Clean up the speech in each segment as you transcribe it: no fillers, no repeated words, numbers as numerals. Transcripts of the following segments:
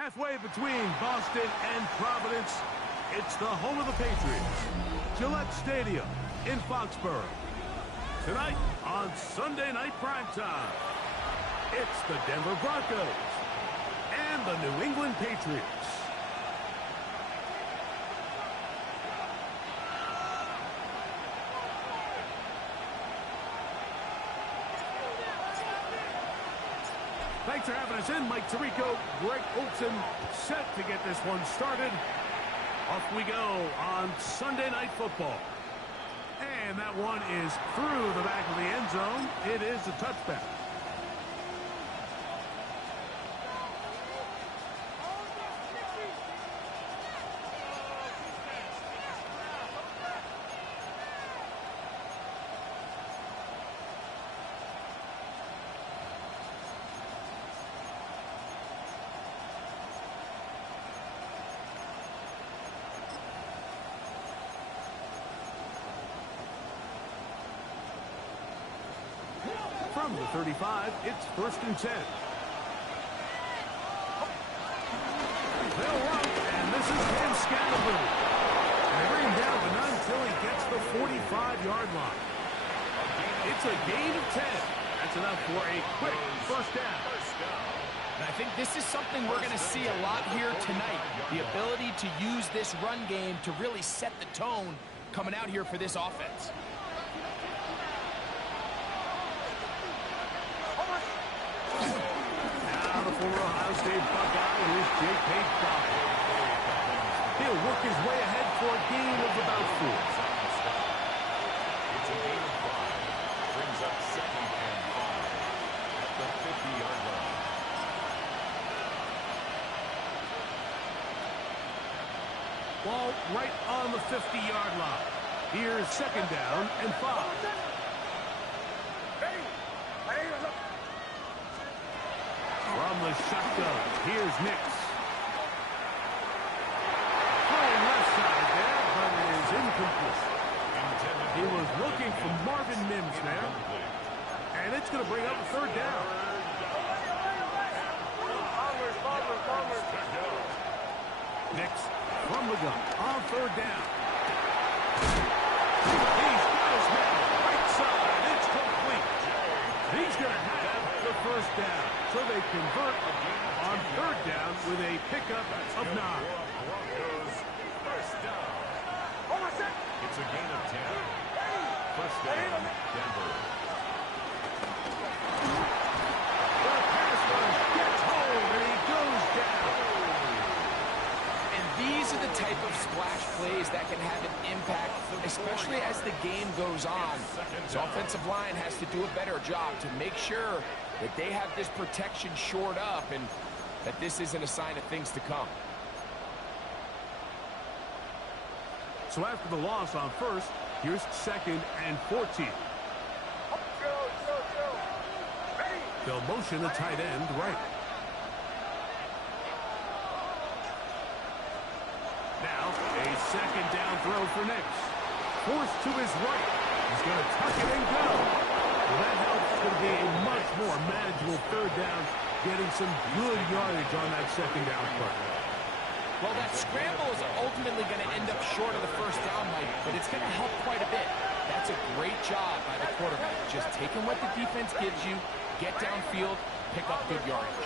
Halfway between Boston and Providence, it's the home of the Patriots, Gillette Stadium in Foxborough. Tonight on Sunday Night Primetime, it's the Denver Broncos and the New England Patriots. Thanks for having us in. Mike Tirico, Greg Olson, set to get this one started. Off we go on Sunday Night Football. And that one is through the back of the end zone. It is a touchback. From the 35, it's 1st and 10. They'll run, and this is Cam Scattergood. And they bring him down, but not until he gets the 45-yard line. It's a gain of 10. That's enough for a quick first down. And I think this is something we're going to see a lot here tonight. The ability to use this run game to really set the tone coming out here for this offense. Former Ohio State Buckeye is Jake Page. He'll work his way ahead for a gain of about 4. It's a gain of 5. Brings up 2nd and 5 at the 50-yard line. Ball right on the 50-yard line. Here's 2nd down and 5. From the shotgun, here's Nix. Throwing left side there, but it is incomplete. He was looking for Marvin Mims there. And it's going to bring up a 3rd down. Nix from the gun on 3rd down. He's got his man right side. It's complete. He's going to have the 1st down. So they convert on 3rd down with a pickup of 9. Broncos 1st down. It's a gain of 10. 1st down, Denver. The pass rush gets home and he goes down. And these are the type of splash plays that can have an impact, especially as the game goes on. This offensive line has to do a better job to make sure that they have this protection shored up and that this isn't a sign of things to come. So after the loss on 1st, here's 2nd and 14. They'll motion the tight end right. Now a 2nd down throw for Nix. Forced to his right. He's going to tuck it and go. Well, that helps to be a much more manageable 3rd down, getting some good yardage on that 2nd down play. Well, that scramble is ultimately going to end up short of the 1st down, Mike, but it's going to help quite a bit. That's a great job by the quarterback. Just taking what the defense gives you, get downfield, pick up good yardage.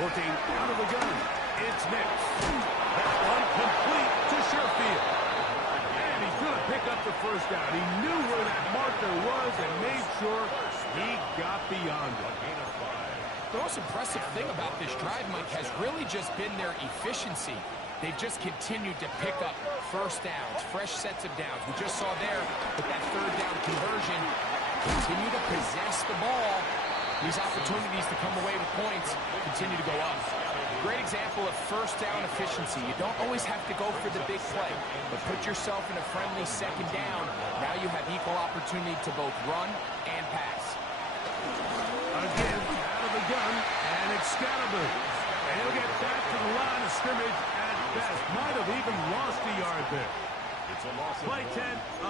Working out of the gun, it's Nix. That one complete to Sherfield. And he's going to pick up the 1st down. He knew where that marker was and made sure he got beyond it. The most impressive thing about this drive, Mike, has really just been their efficiency. They've just continued to pick up 1st downs, fresh sets of downs. We just saw there with that 3rd down conversion, continue to possess the ball. These opportunities to come away with points continue to go up. Great example of 1st down efficiency. You don't always have to go for the big play, but put yourself in a friendly 2nd down. Now you have equal opportunity to both run and pass. Again, out of the gun, and it's Scattergood. And he'll get back to the line of scrimmage at best. Might have even lost a yard there. Play 10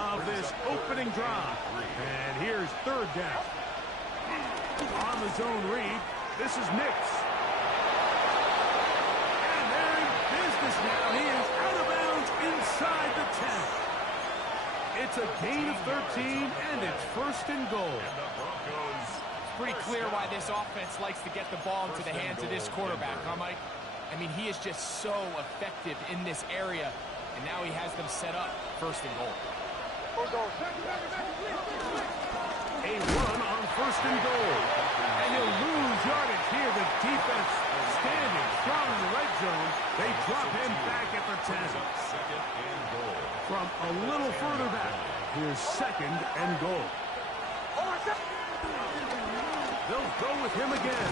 of this opening drive. And here's 3rd down. On the zone read, this is Nix. It's a gain of 13, and it's first and goal. And the Broncos. It's pretty clear why this offense likes to get the ball into the hands of this quarterback, huh, Mike? I mean, he is just so effective in this area, and now he has them set up first and goal. A run on first and goal. And he'll lose yardage here. The defense standing strong in the red zone. They drop him back at the 10. Second and goal. From a little further back, here's second and goal. They'll go with him again.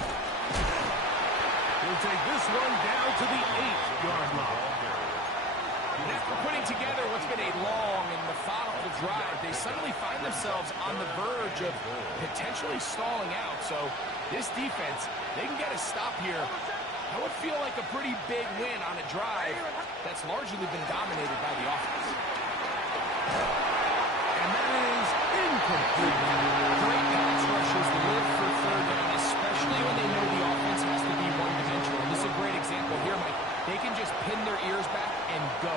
He'll take this one down to the 8-yard line. And after putting together what's been a long and methodical drive, they suddenly find themselves on the verge of potentially stalling out. So this defense, they can get a stop here. That would feel like a pretty big win on a drive that's largely been dominated by the offense. And that is incomplete. Great pass rushers live for third down, especially when they know the offense has to be one-dimensional. This is a great example here, Mike. They can just pin their ears back and go.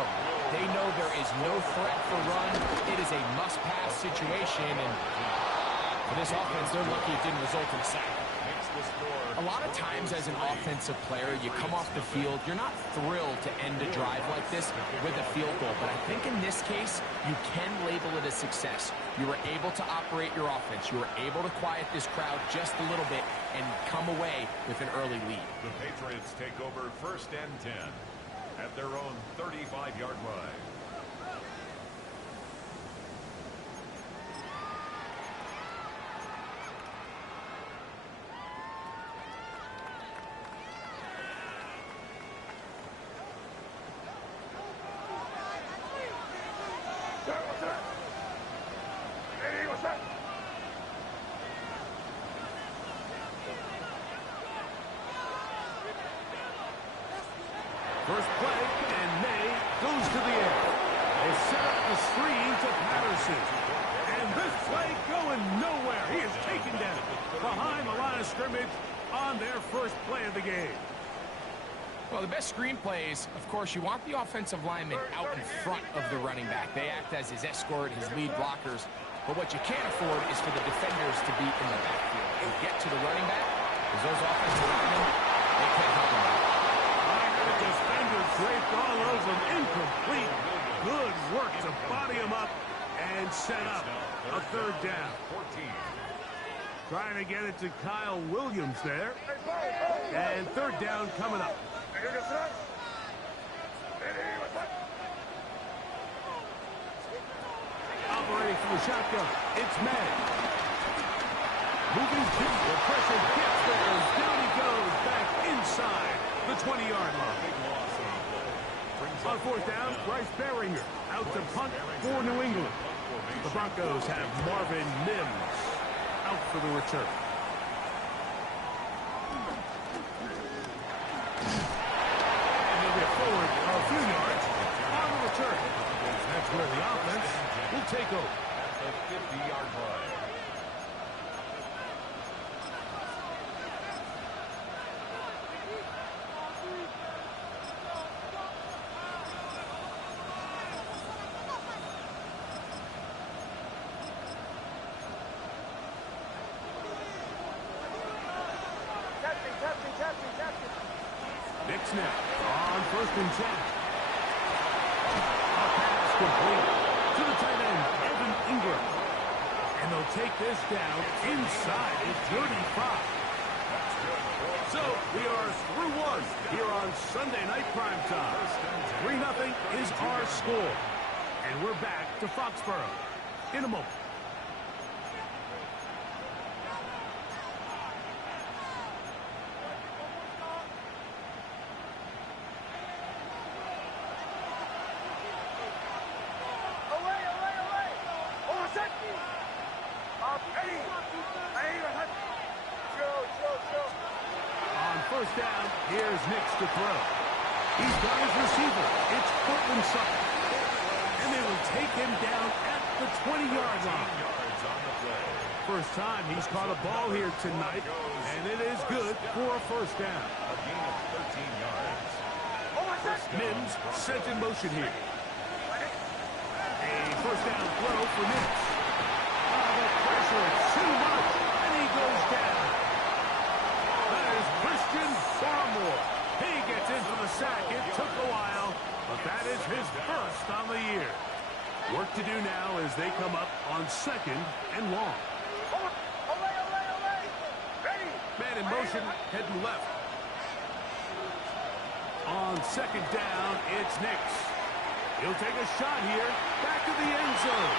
They know there is no threat for run. It is a must-pass situation, and for this offense, they're lucky it didn't result in a sack. A lot of times as an offensive player, you come off the field, you're not thrilled to end a drive like this with a field goal. But I think in this case, you can label it a success. You were able to operate your offense. You were able to quiet this crowd just a little bit and come away with an early lead. The Patriots take over first and 10 at their own 35-yard line. First play, and May goes to the air. They set up the screen to Patterson. And this play going nowhere. He is taken down behind the line of scrimmage on their first play of the game. Well, the best screen plays, of course, you want the offensive lineman out in front of the running back. They act as his escort, his lead blockers. But what you can't afford is for the defenders to be in the backfield and get to the running back, because those offensive linemen, they can't help them out. The defender draped all over him. Incomplete. Good work to body him up and set up a third down. 14. Trying to get it to Kyle Williams there. And third down coming up. Operating from the shotgun, it's May. Moving deep, the pressure gets there, and down he goes back inside the 20-yard line. On fourth down, Bryce Baringer out to punt for New England. The Broncos have Marvin Mims out for the return. And they'll get forward a few yards on the return. That's where the offense will take over. At the 50-yard line. Nick snap on first and 10. A pass complete to the tight end, Evan Ingram. And they'll take this down inside the 35. So we are through one here on Sunday Night Primetime. 3-0 is our score. And we're back to Foxborough in a moment. First down, here's Nix to throw. He's got his receiver. It's Cortland Sutton. And they will take him down at the 20-yard line. First time he's caught a ball here tonight, and it is good for a first down. A gain of 13 yards. Mims sent in motion here. A first down throw for Nix. The pressure is too much, and he goes down. That is Christian Barmore. He gets in for the sack. It took a while, but that is his first on the year. Work to do now as they come up on 2nd and long. Man in motion, heading left. On 2nd down, it's Nix. He'll take a shot here. Back to the end zone.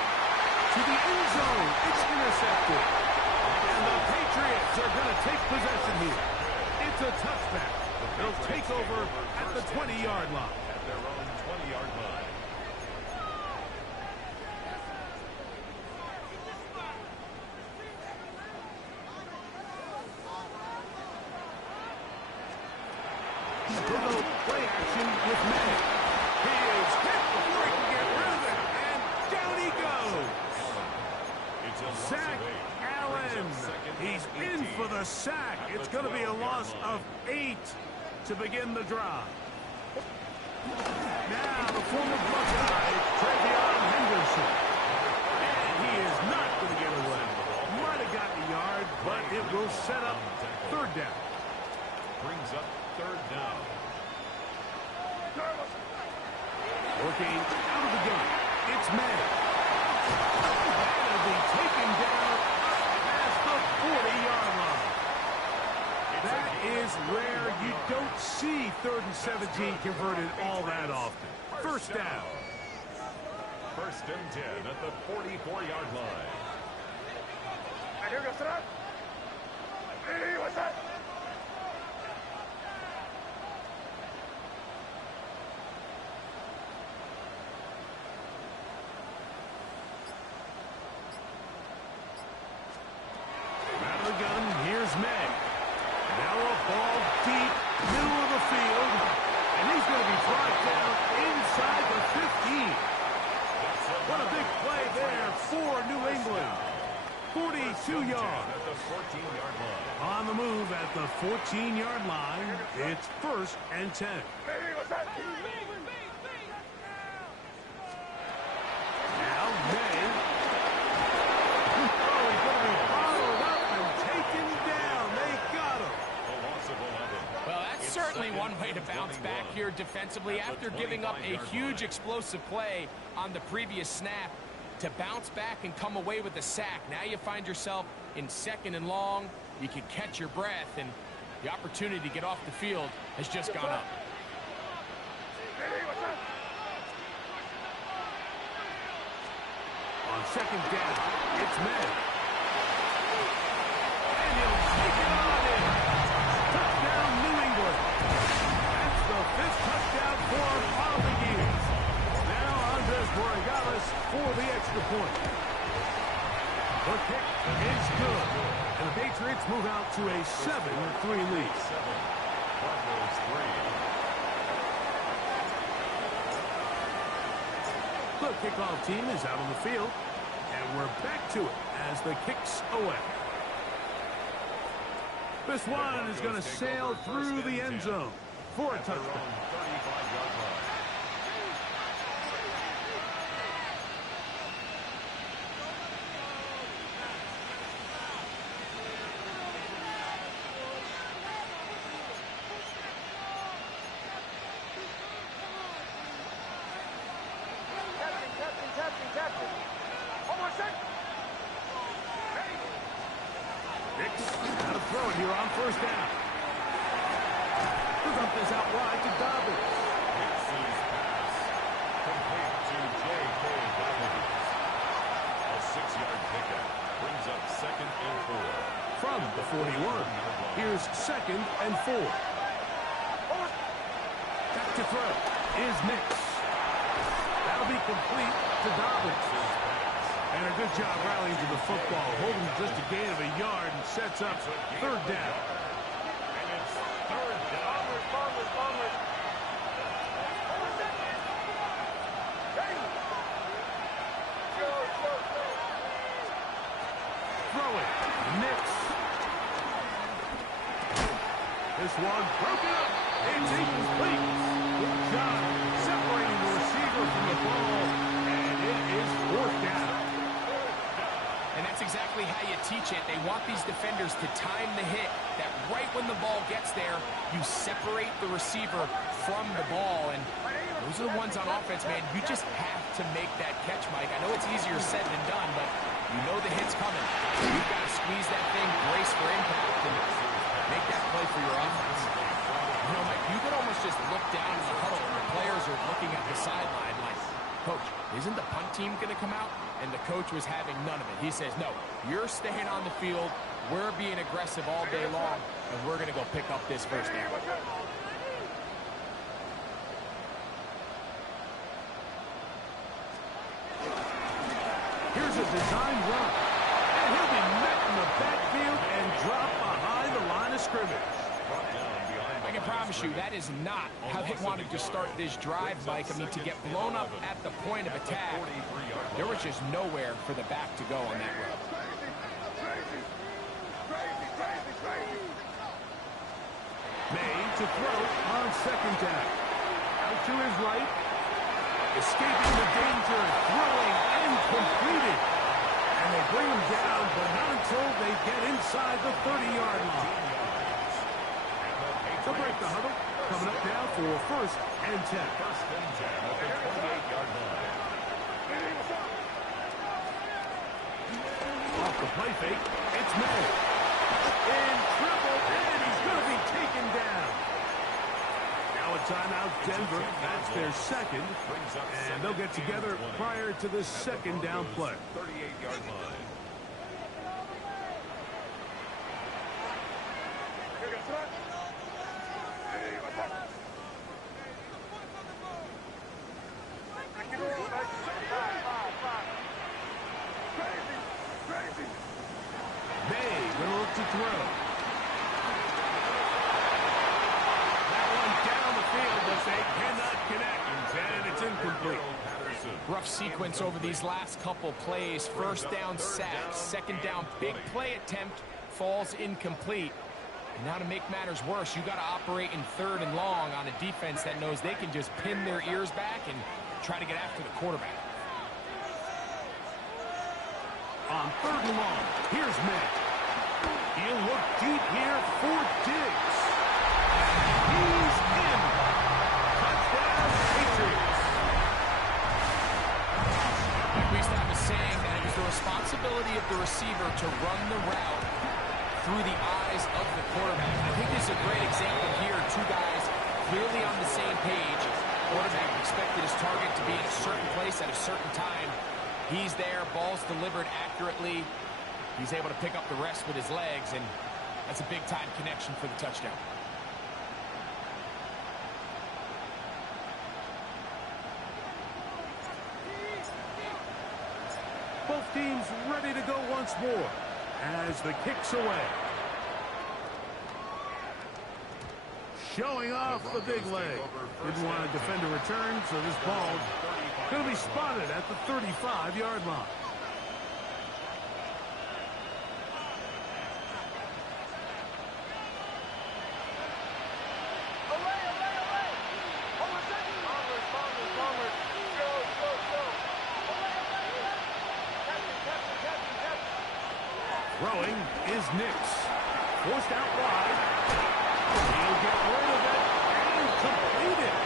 To the end zone. It's intercepted. And the Patriots are going to take possession here. It's a touchback. They'll take over at the 20-yard line. At their own 20-yard line. Little play action with May. He is hit before he can get rid of it, and down he goes. Sack Allen. He's in for the sack. It's going to be a loss of 8 to begin the drive. Now the former Buckeye, Travion Henderson. And he is not going to get away. Might have gotten a yard, but it will set up 3rd down. Brings up 3rd down. Working out of the gun. It's May. That'll be taken down past the 40-yard line. That is rare. You don't see 3rd and 17 converted all that often. First down. 1st and 10 at the 44-yard line. Gun, here's May. Now a ball deep, middle of the field, and he's going to be brought down inside the 15. What a big play there for New England. 42 yards. At the 14-yard line. On the move at the 14-yard line, it's 1st and 10. Now May. Certainly one way to bounce back here defensively after giving up a huge explosive play on the previous snap. To bounce back and come away with a sack. Now you find yourself in 2nd and long. You can catch your breath, and the opportunity to get off the field has just gone up. On 2nd down, it's May. And he'll take it on in. Touchdown, New England. That's the 5th touchdown for him on the year. Now Andres Borregales for the extra point. The kick is good. And the Patriots move out to a 7-3 lead. 7. Broncos 3. The kickoff team is out on the field. And we're back to it as the kick's away. This one is going to sail through the end zone for a touchdown. 35-yard line. Nix out of throw it here on 1st down. He'll dump this out wide to Dobbins. Nix's pass complete to J.K. Dobbins. A 6-yard pickup brings up 2nd and 4. From the 41, here's 2nd and 4. Back to throw is Nix. That'll be complete to Dobbins. And a good job rallying to the football, holding just a gain of a yard and sets up 3rd down. And it's 3rd down. Throw it. Nix. This one broken up. It's incomplete. Good job separating the receiver from the ball. And it is teach it. They want these defenders to time the hit, that right when the ball gets there, you separate the receiver from the ball. And those are the ones on offense, man. You just have to make that catch, Mike. I know it's easier said than done, but you know the hit's coming. You've got to squeeze that thing, brace for impact, and make that play for your offense. You know, Mike, you could almost just look down in the huddle and the players are looking at the sideline like, Coach, isn't the punt team going to come out? And the coach was having none of it. He says, no, you're staying on the field. We're being aggressive all day long, and we're going to go pick up this first down. Here's a design run. And he'll be met in the backfield and dropped behind the line of scrimmage. I can promise you that is not how they wanted to start this drive, Mike. I mean, to get blown up at the point of attack, there was just nowhere for the back to go on that run. May to throw on second down. Out to his right. Escaping the danger, throwing and completed. And they bring him down, but not until they get inside the 30-yard line. They'll break the huddle. Coming up now for first and 10. First and 10 at the 28-yard line. Off the play fake, it's May. In trouble, and he's going to be taken down. Now a timeout, Denver. That's their second. And they'll get together prior to the second down play. 38-yard line. Rough sequence over these last couple plays. First down sack, second down big play attempt falls incomplete. And now to make matters worse, you got to operate in third and long on a defense that knows they can just pin their ears back and try to get after the quarterback. On third and long, here's May. He'll look deep here for Diggs. He's in. Touchdown, Patriots. We used to have a saying that it was the responsibility of the receiver to run the route through the eyes of the quarterback. I think this is a great example here. Two guys clearly on the same page. Quarterback expected his target to be in a certain place at a certain time. He's there, ball's delivered accurately. He's able to pick up the rest with his legs, and that's a big-time connection for the touchdown. Both teams ready to go once more as the kick's away. Showing off the big leg. Didn't want to defend a return, so this ball going to be spotted at the 35-yard line. Throwing is Nix. Forced out wide. He'll get rid of it and complete it.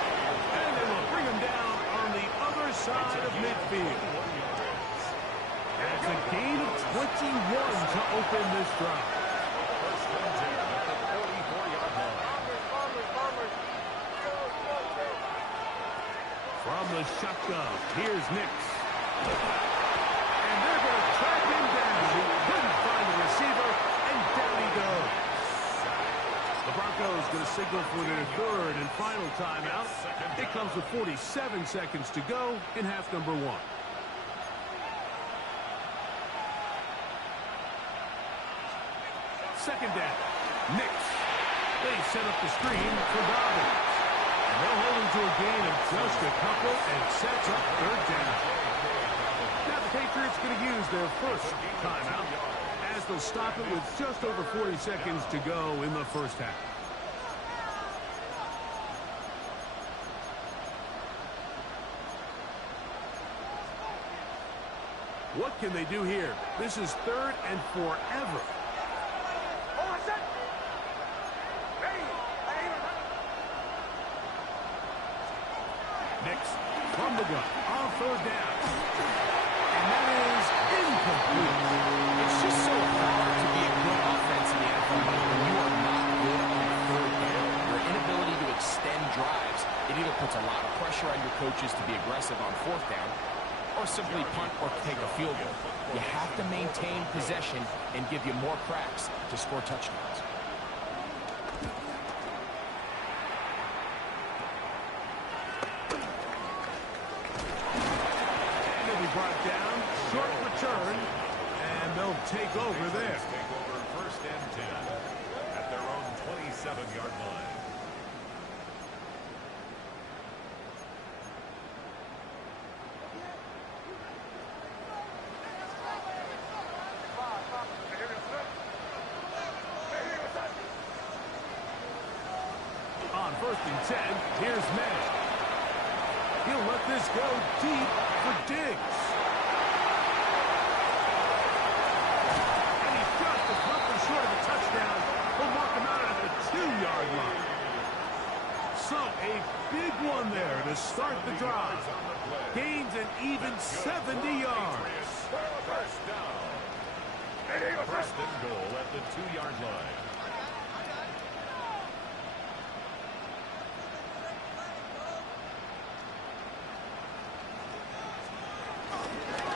And they will bring him down on the other side of midfield. That's a gain of 21 to open this drive. First and 10 at the 44-yard line. From the shotgun, here's Nix. And they're going to track him down. He couldn't find the receiver, and down he goes. The Broncos going to signal for their third and final timeout. It comes with 47 seconds to go in half number one. Second down. Nix. They set up the screen for Dobbins. And they'll hold him to a gain of just a couple and sets up third down. Now the Patriots going to use their first timeout as they'll stop it with just over 40 seconds to go in the first half. What can they do here? This is 3rd and forever. Nix from the gun on 3rd down. And that is incomplete. It's just so hard to be a good offense in the NFL when you are not good on 3rd down. Your inability to extend drives, it either puts a lot of pressure on your coaches to be aggressive on 4th down or simply punt or take a field goal. You have to maintain possession and give you more cracks to score touchdowns. Brought down, short return, and they'll take over there. Take over 1st and 10 at their own 27-yard line. On 1st and 10, here's May. He'll let this go deep for Diggs. And he's just a couple short of a touchdown. He'll mark him out at the 2-yard line. So a big one there to start the drive. Gains an even 70 yards. 1st down. 1st and goal at the 2-yard line.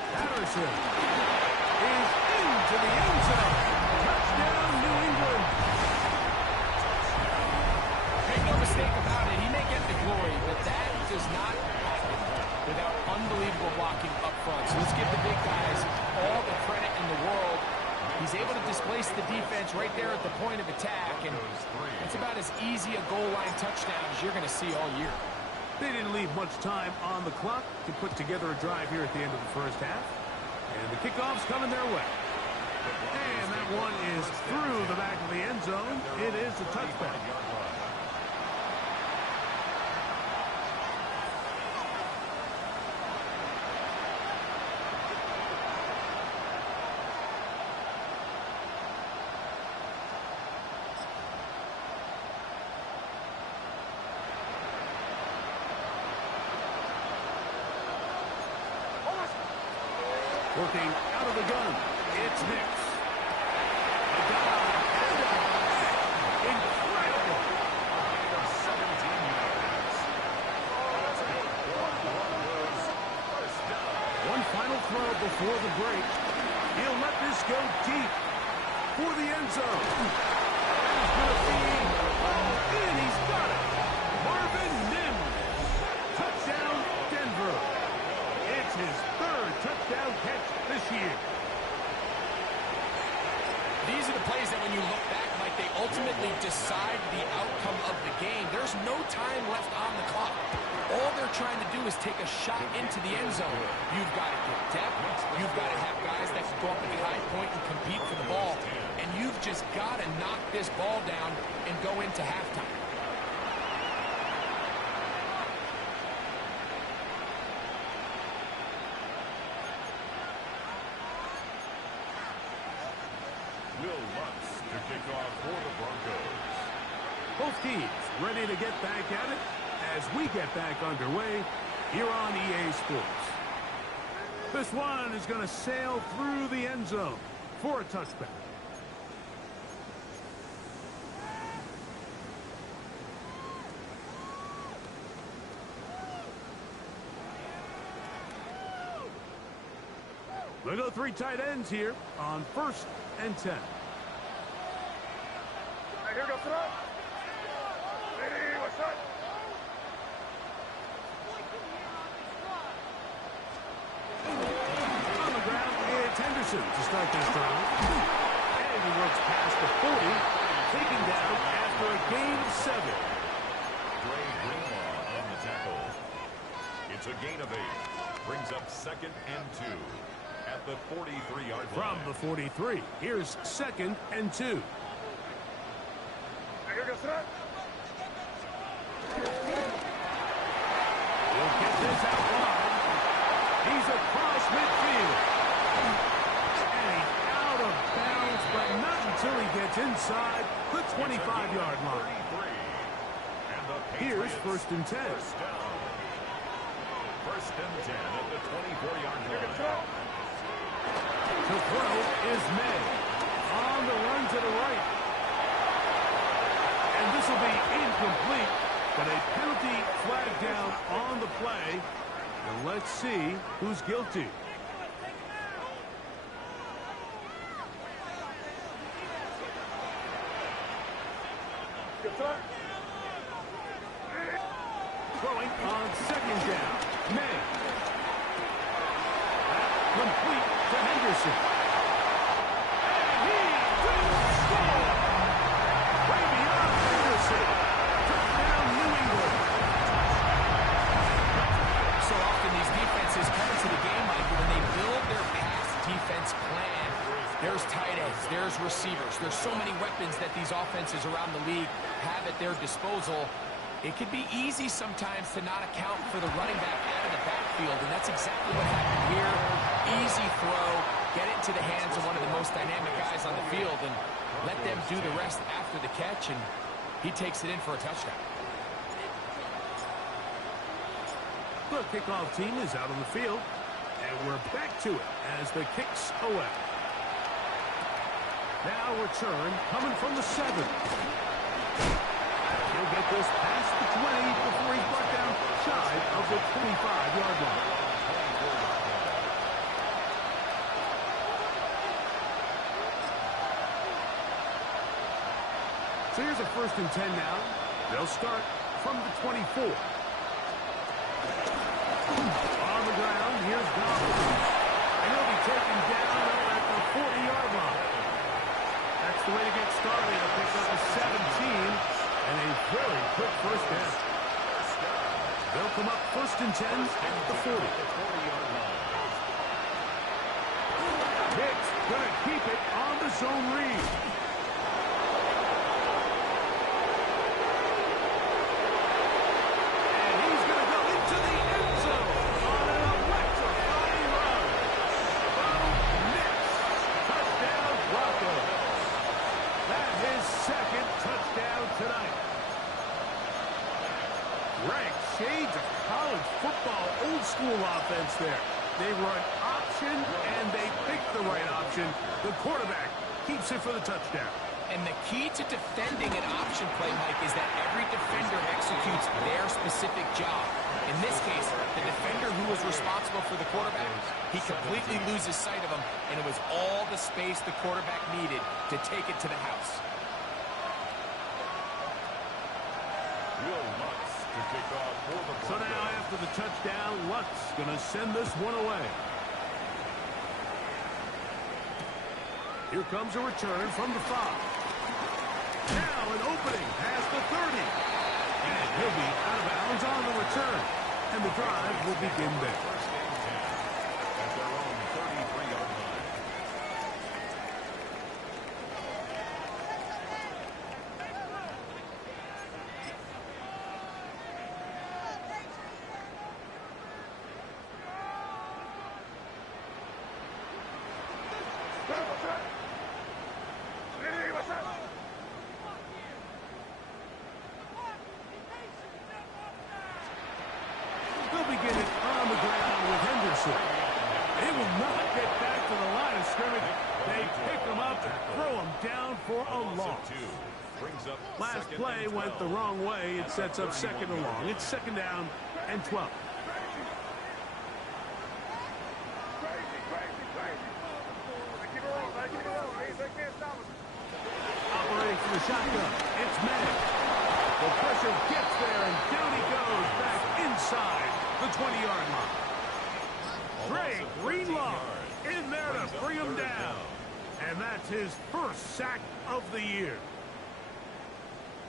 Patterson is into the end zone. Touchdown, New England. Make no mistake about it, he may get the glory, but that does not happen without unbelievable blocking up front. So let's give the big guys all the credit in the world. He's able to displace the defense right there at the point of attack, and it's about as easy a goal line touchdown as you're going to see all year. They didn't leave much time on the clock to put together a drive here at the end of the 1st half. And the kickoff's coming their way. And that one is through the back of the end zone. It is a touchback. Working out of the gun, it's Nix. A dive and a dive. Incredible. 17 yards. One final throw before the break. He'll let this go deep for the end zone. That is going to be all in. He's got it. Marvin Mims. Touchdown, Denver. It's his 3rd touchdown catch this year. These are the plays that when you look back, like they ultimately decide the outcome of the game. There's no time left on the clock. All they're trying to do is take a shot into the end zone. You've got to get depth. You've got to have guys that can go up at the high point and compete for the ball. And you've just got to knock this ball down and go into halftime. Will Lutz to kick off for the Broncos. Both teams ready to get back at it as we get back underway here on EA Sports. This one is going to sail through the end zone for a touchback. They go 3 tight ends here on 1st and 10. Here goes it up. Ready, what's up? On the ground, it's Henderson to start this drive. And he works past the 40, taken down after a gain of 7. Dre Greenlaw on the tackle. It's a gain of 8. Brings up 2nd and 2 at the 43-yard line. From the 43, here's 2nd and 2. Here goes it up. He'll get this out wide. He's across midfield. until he gets inside the 25-yard line. Here's 1st and 10. First and 10 at the 24-yard line. The throw is May. On the run to the right. And this will be incomplete, but a penalty flag down on the play. And let's see who's guilty. Throwing on 2nd down. May. Complete to Henderson. And he will score. Way beyond Henderson. Touchdown, New England. So often these defenses come into the game, Mike, when they build their pass defense plan. There's tight ends, there's receivers. There's so many weapons that these offenses around the league have at their disposal. It could be easy sometimes to not account for the running back out of the backfield, and that's exactly what happened here. Easy throw, get it into the hands of one of the most dynamic guys on the field, and let them do the rest after the catch, and he takes it in for a touchdown. The kickoff team is out on the field, and we're back to it as the kick's away. Now return coming from the 7. He'll get this past the 20 before he's brought down shy of the 25-yard line. So here's a 1st and 10 now. They'll start from the 24. On the ground, here's Goff. And he'll be taken down at the 40-yard line. That's the way to get started. He'll pick up a 17 and a very quick 1st down. They'll come up 1st and 10 at the 40. Hicks going to keep it on the zone read. And he's going to go into the end zone on an electrifying run. Bo Nix. Touchdown, Broncos. That's his 2nd touchdown tonight. Rank shades of college football, old school offense there. They run option, and they pick the right option. The quarterback keeps it for the touchdown. And the key to defending an option play, Mike, is that every defender executes their specific job. In this case, the defender who was responsible for the quarterback, he completely loses sight of him, and it was all the space the quarterback needed to take it to the house. So now after the touchdown, Lutz going to send this one away. Here comes a return from the 5. Now an opening past the 30. And he'll be out of bounds on the return. And the drive will begin there. At their own 33-yard line. They'll begin it on the ground with Henderson. They will not get back to the line of scrimmage. They pick him up and throw him down for a loss. Last play went the wrong way. It sets up 2nd and long. It's 2nd down and 12. Operating from the shotgun, it's May. The pressure gets there, and down he goes back inside the 20-yard line. Dre Greenlaw in there to bring him down. And that's his 1st sack of the year.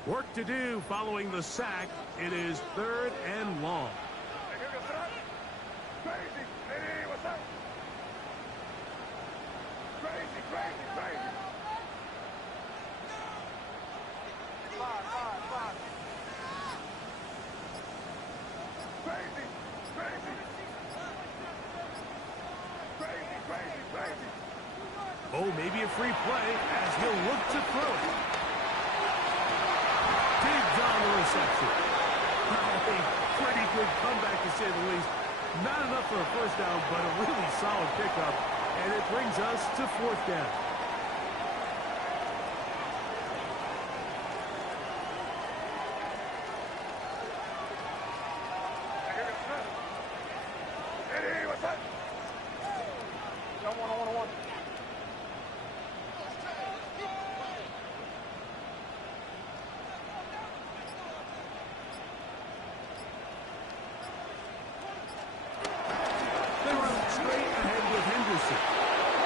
Work to do following the sack. It is 3rd and long. Oh, maybe a free play as he'll look to throw it. Digs on the reception. A pretty good comeback, to say the least. Not enough for a first down, but a really solid pickup. And it brings us to fourth down. Ready, what's that? Got one. They run straight ahead with Henderson.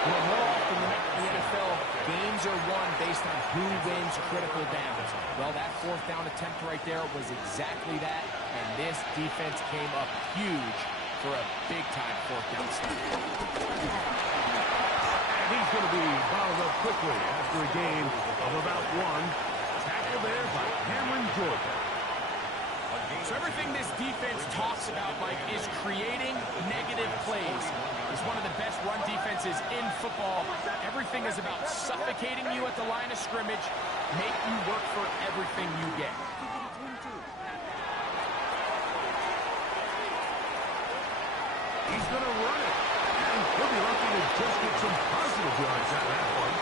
Well, more often than not in the NFL, games are won based on who wins critical downs. Well, that fourth down attempt right there was exactly that, and this defense came up huge for a big-time fourth down stop. And he's going to be bottled up quickly after a gain of about one. Tackle there by Cameron Jordan. So everything this defense talks about, Mike, is creating negative plays. It's one of the best run defenses in football. Everything is about suffocating you at the line of scrimmage, make you work for everything you get. He's going to run it. And he'll be lucky to just get some positive yards out of that one.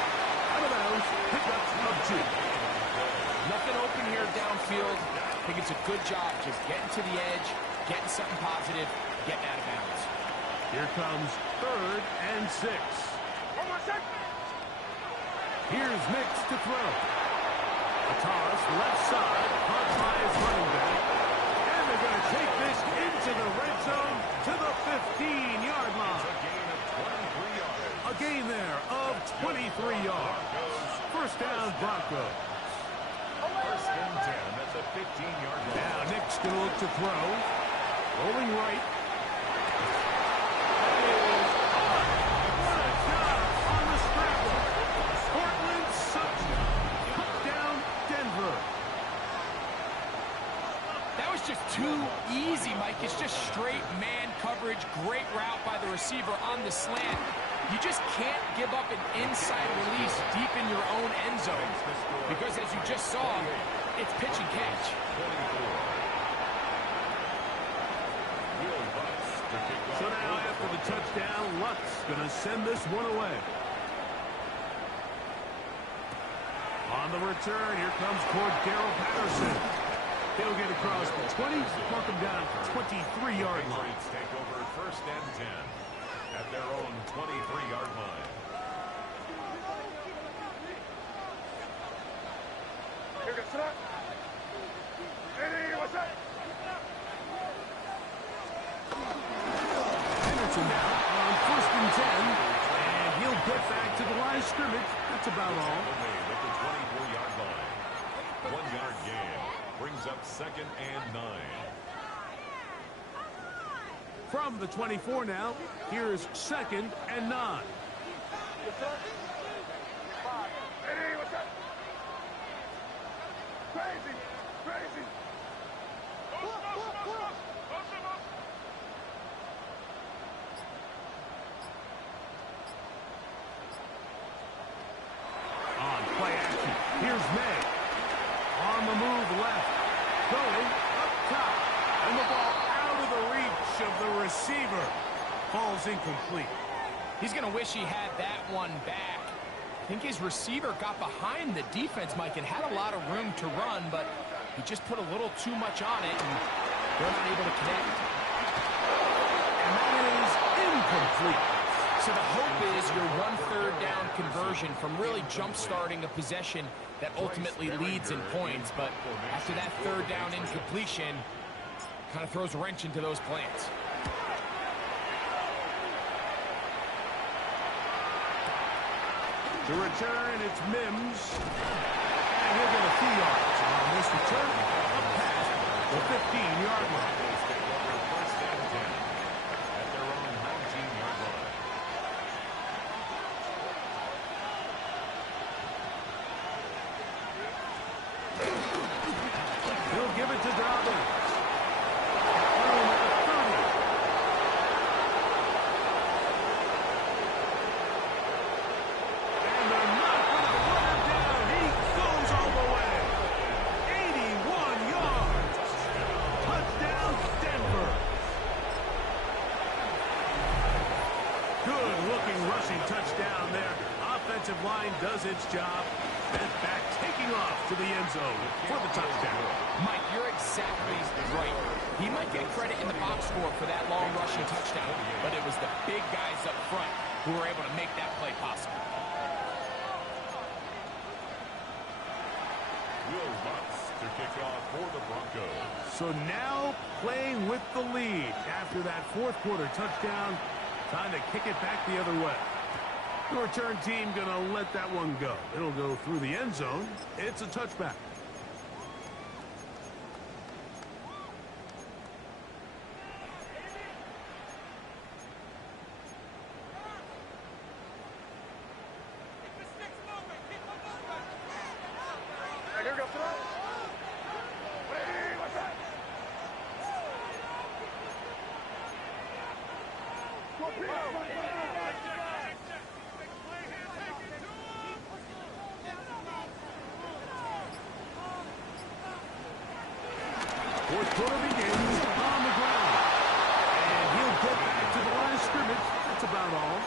Out of bounds, pickup of 2. Nothing open here downfield. I think it's a good job just getting to the edge, getting something positive, getting out of bounds. Here comes 3rd and 6. 1 more second. Here's Mix to throw. A toss left side, caught by his running back. And they're going to take this into the red zone to the 15-yard line. A gain there of 23 yards. First down, Broncos. First and 10 at the 15-yard line. Now Nick's going to look to throw. Rolling right. What a job on the scramble. Portland Sutton put down Denver. That was just too easy, Mike. It's just straight man coverage. Great route by the receiver on the slant. You just can't give up an inside release deep in your own end zone. Because as you just saw, it's pitch and catch. So now after the touchdown, Lutz going to send this one away. On the return, here comes Cordero Patterson. He'll get across the 20, mark him down at the 23-yard line. Take over first and 10 at their own 23-yard line. Here goes that. Ready, what's that? Henderson now on 1st and 10, and he'll get back to the line of scrimmage. That's about all. Away at the 24-yard line. 1-yard gain brings up 2nd and 9. From the 24 now, here's 2nd and 9. Yes, sir. 5. Ready, what's that? Crazy. On play action, here's May. On the move left, going up top. And the ball out of the reach of the receiver. Falls incomplete. He's going to wish he had that one back. I think his receiver got behind the defense, Mike, and had a lot of room to run, but he just put a little too much on it, and they're not able to connect. And that is incomplete. So the hope is your 1/3 down conversion from really jump-starting a possession that ultimately leads in points, but after that 3rd down incompletion, kind of throws a wrench into those plans. To return, it's Mims. And he'll get a few yards on this return. Up past the 15-yard line. First and 10 at their own 19-yard line. He'll give it to Dobbins. Room at the 30. looking rushing touchdown there. Offensive line does its job. And back taking off to the end zone for the touchdown. Mike, you're exactly right. He might get credit in the box score for that long rushing touchdown, but it was the big guys up front who were able to make that play possible. Will Lutz to kick off for the Broncos. So now playing with the lead after that fourth quarter touchdown. Time to kick it back the other way. The return team going to let that one go. It'll go through the end zone. It's a touchback. Here goes the Ready, what's that? Fourth quarter begins on the ground. And he'll get back to the line of scrimmage. That's about all.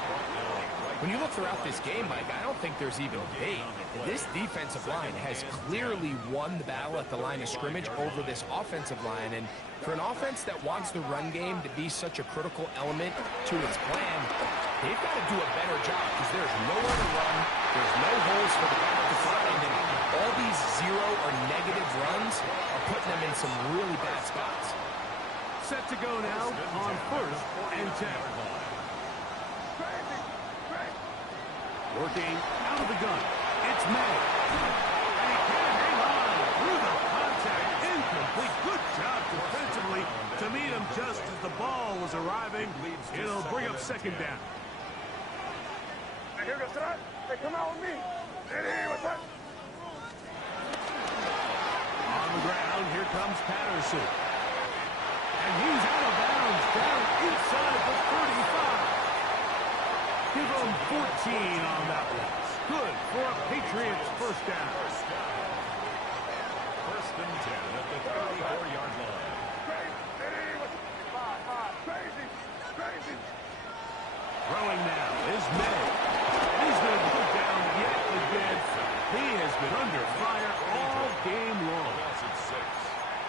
When you look throughout this game, Mike, I don't think there's even debate. This defensive line has clearly won the battle at the line of scrimmage over this offensive line. And for an offense that wants the run game to be such a critical element to its plan, they've got to do a better job because there's nowhere to run. There's no holes for the back to find. And all these zero or negative runs are putting them in some really bad spots. Set to go now on first and 10. Working out of the gun. It's May. And he can't hang on through the contact. Incomplete. Good job defensively to meet him just as the ball was arriving. It'll bring up second down. Here goes that. Hey, come out with me. Ready, what's that? On the ground, here comes Patterson. And he's out of bounds down inside the 35. Give him 14 on that one. Good for a Patriots first down. First and 10 at the 34-yard line. Crazy. Throwing now is May. He's going to go down yet again. He has been under fire all game long.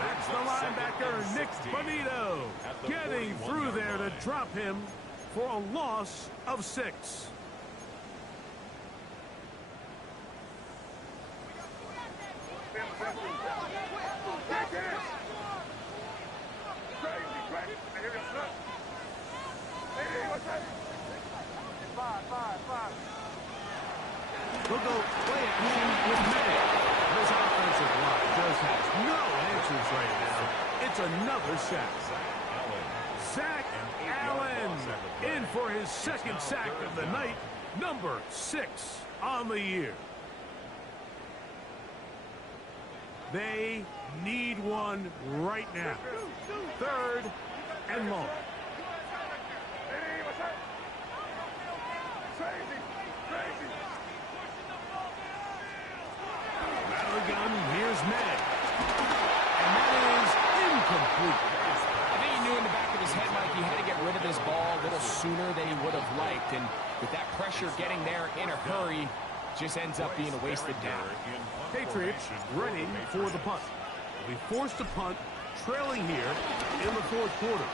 That's the linebacker, Nick Bonito, getting through there to drop him for a loss of 6. They'll go play action with May. This offensive line just has no answers right now. It's another sack. Zach Allen in for his second sack of the night, number 6 on the year. They need one right now. Third and long. Battle gun, here's May. And that is incomplete. I think he knew in the back of his head, Mike, he had to get rid of this ball a little sooner than he would have liked. And with that pressure getting there in a hurry, just ends up being a wasted down. Patriots ready for the punt. They'll be forced to punt, trailing here in the fourth quarter.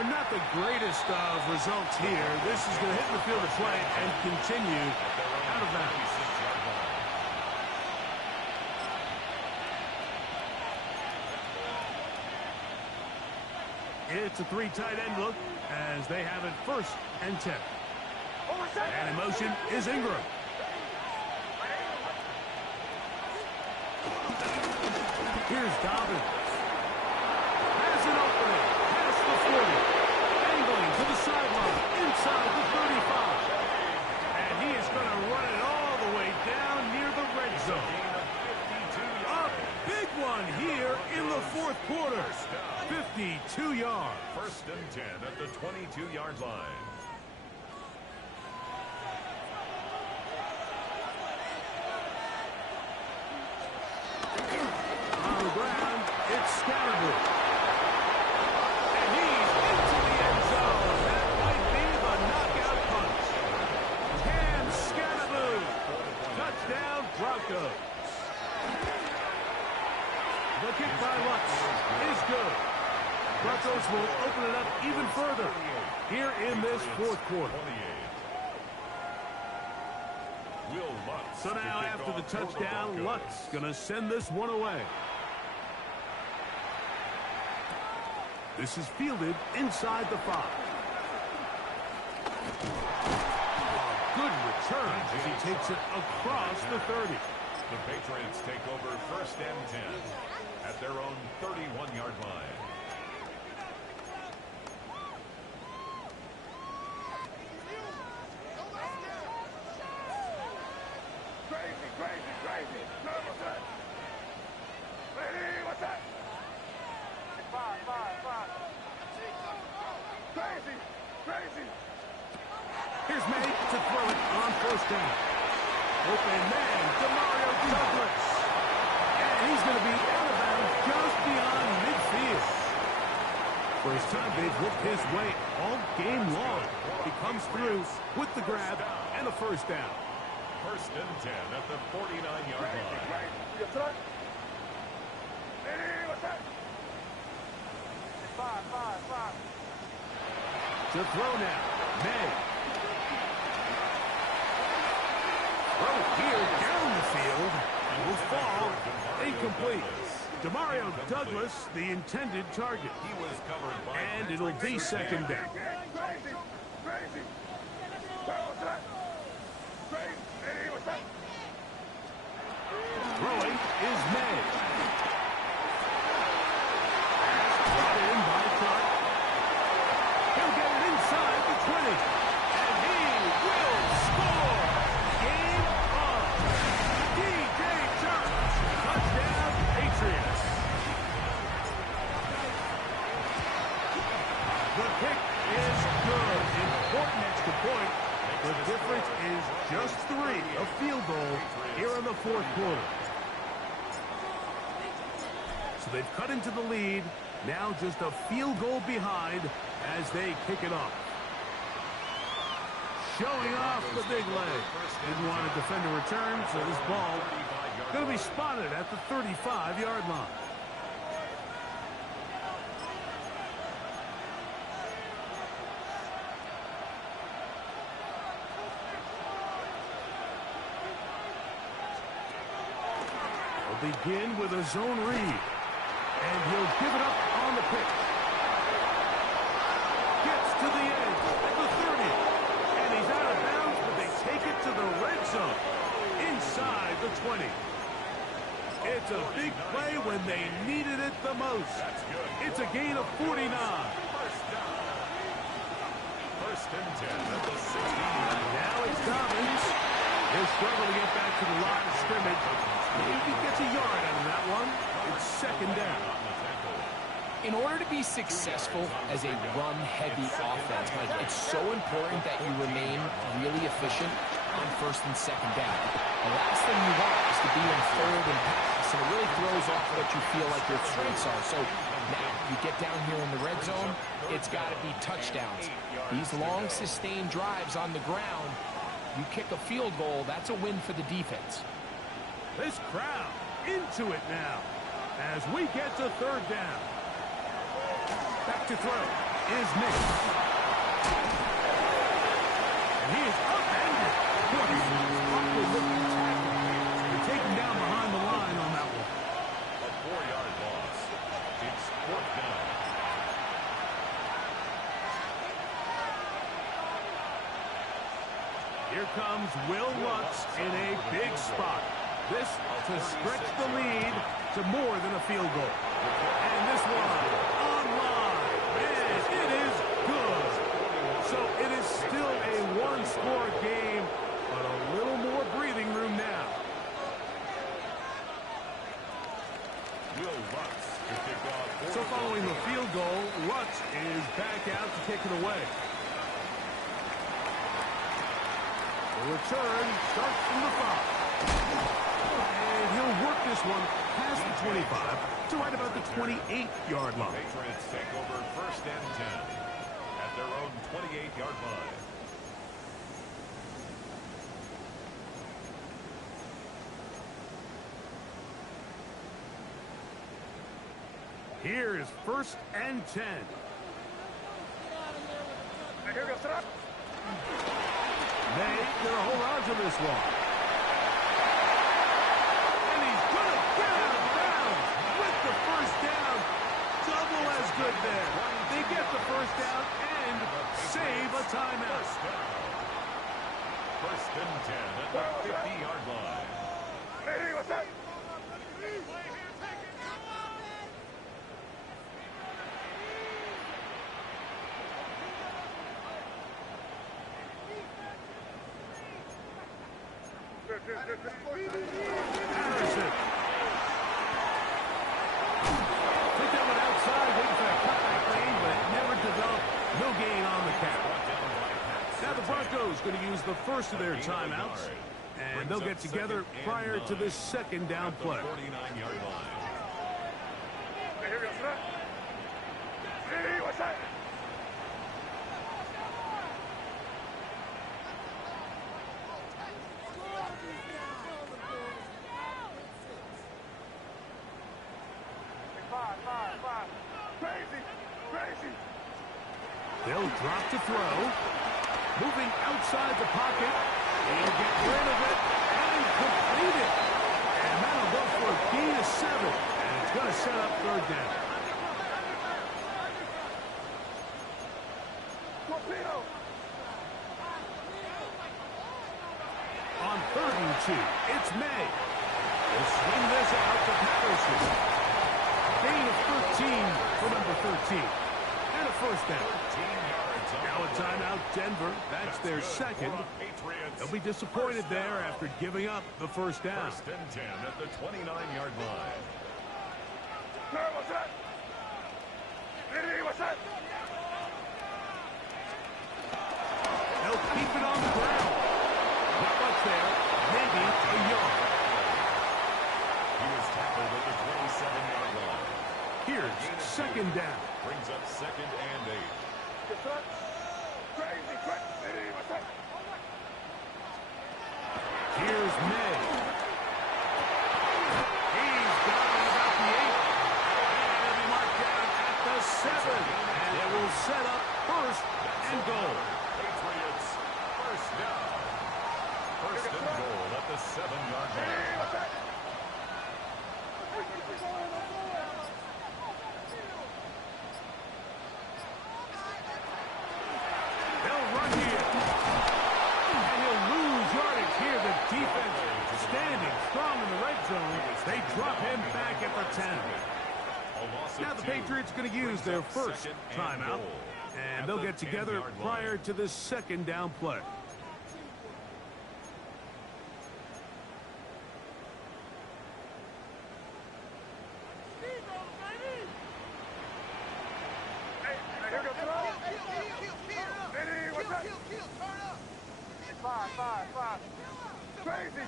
And not the greatest of results here. This is going to hit the field of play and continue out of bounds. It's a 3 tight end look as they have it first and 10. And in motion is Ingram. Here's Dobbins. Has an opening. Past the 40. Angling to the sideline. Inside the 35. And he is going to run it all the way down near the red zone. A big one here in the fourth quarter. 52 yards. First and 10 at the 22-yard line. On the ground, it's Scattergood. And he's into the end zone. That might be the will open it up even further here in this fourth quarter. So now after the touchdown, Lutz going to send this one away. This is fielded inside the 5. A good return as he takes it across the 30. The Patriots take over 1st and 10 at their own 31-yard line. Crazy. What's that? Ready? What's that? Five. Crazy. Here's May to throw it on 1st down. Open man, Demario Douglas. And he's going to be out of bounds just beyond midfield. First time they've looked his way all game long. He comes through with the grab and a 1st down. 1st and 10 at the 49-yard line. Ready? What's that? Five. To throw now, May. Throw here down the field and will fall incomplete. Demario Douglas, the intended target. He was covered by And it'll be 2nd down. Crazy. What's that? Ready? What's that? Throwing is May. Brought in by Clark. He'll get it inside the 20. And he will score. Game on. DJ Chark. Touchdown, Patriots. The kick is good. Important extra point. The difference is just 3, a field goal here in the fourth quarter. So they've cut into the lead. Now just a field goal behind as they kick it off. Showing off the big leg. Didn't want to defend a return, so this ball going to be spotted at the 35-yard line. Begin with a zone read. And he'll give it up on the pitch. Gets to the edge at the 30. And he's out of bounds, but they take it to the red zone. Inside the 20. It's a big play when they needed it the most. It's a gain of 49. 1st and 10 at the 60. Now it's Dobbins. He'll struggle to get back to the line of scrimmage. Maybe he gets a yard out of that one. It's 2nd down. In order to be successful as a run-heavy offense, Mike, it's so important that you remain really efficient on 1st and 2nd down. The last thing you want is to be in 3rd and pass, and it really throws off what you feel like your strengths are. So now you get down here in the red zone, it's got to be touchdowns. These long, sustained drives on the ground, you kick a field goal, that's a win for the defense. This crowd into it now as we get to 3rd down. Back to throw is Nick. And he is upended. They're taken down behind the line on that one. A 4-yard loss. It's 4th down. Here comes Will Lutz in a big spot. This to stretch the lead to more than a field goal. And this one online. And it is good. So it is still a one-score game, but a little more breathing room now. Will Lutz to kick off. So following the field goal, Lutz is back out to kick it away. The return starts from the 5. And he'll work this one past the 25 to right about the 28-yard line. Patriots take over 1st and 10 at their own 28-yard line. Here is 1st and 10. May gonna hold on to this one. And he's gonna get out of bounds with the first down. Double as good there. They get the first down and save a timeout. First and 10 at the 50-yard line. Hey, what's that? Patterson. Took that one outside, waiting for a cutback lane, but it never developed. No gain on the count. Now the Broncos going to use the first of their timeouts, and they'll get together prior to this second down play. 49-yard line. Hey, what's that? Five. Crazy. They'll drop to throw. Moving outside the pocket. He'll get rid of it and complete it. And that'll go for a gain of 7. And it's going to set up third down. Torpedo. On 3rd and 2, it's May. They'll swing this out to Patterson. Gain of 13 for number 13. And a first down. Now a timeout, Denver. That's their second. They'll be disappointed there after giving up the first down. First and 10 at the 29-yard line. Sir, what's that? Hey, what's that? They'll keep it on the ground. Not much there. Maybe a yard. He was tackled at the 27-yard line. Here's second down. Brings up second and 8. Yes, sir. Crazy. Hey, what's that? Here's May. He's got it about the 8. And he'll be marked down at the 7. And it will set up first and goal. Patriots, first down. First and goal at the 7-yard line. Hey, what's that? They'll run here. And he'll lose yardage here. The defense standing strong in the red zone. They drop him back at the 10. Now the Patriots going to use their first timeout. And they'll get together prior to this second down play. Hey, here goes the ball. Hey, what's that? Five. Crazy.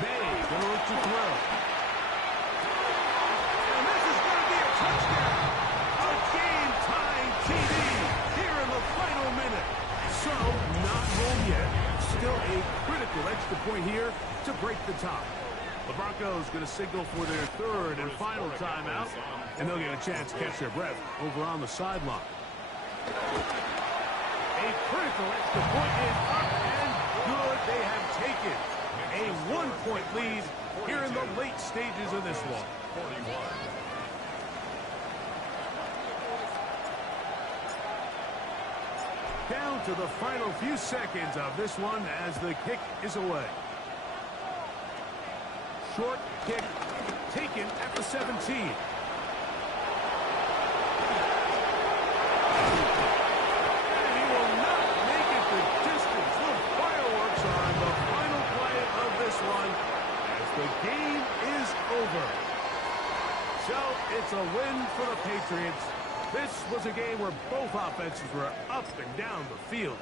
May going to look to throw. And this is going to be a touchdown. A game-tying TD here in the final minute. So, not home yet. Still a critical extra point here to break the tie. The Broncos going to signal for their third and final timeout, and they'll get a chance to catch their breath over on the sideline. A critical extra point is up and good. They have taken a 1-point lead here in the late stages of this one. 41. Down to the final few seconds of this one as the kick is away. Short kick taken at the 17. And he will not make it the distance. The fireworks are on the final play of this one as the game is over. So it's a win for the Patriots. This was a game where both offenses were up and down the field.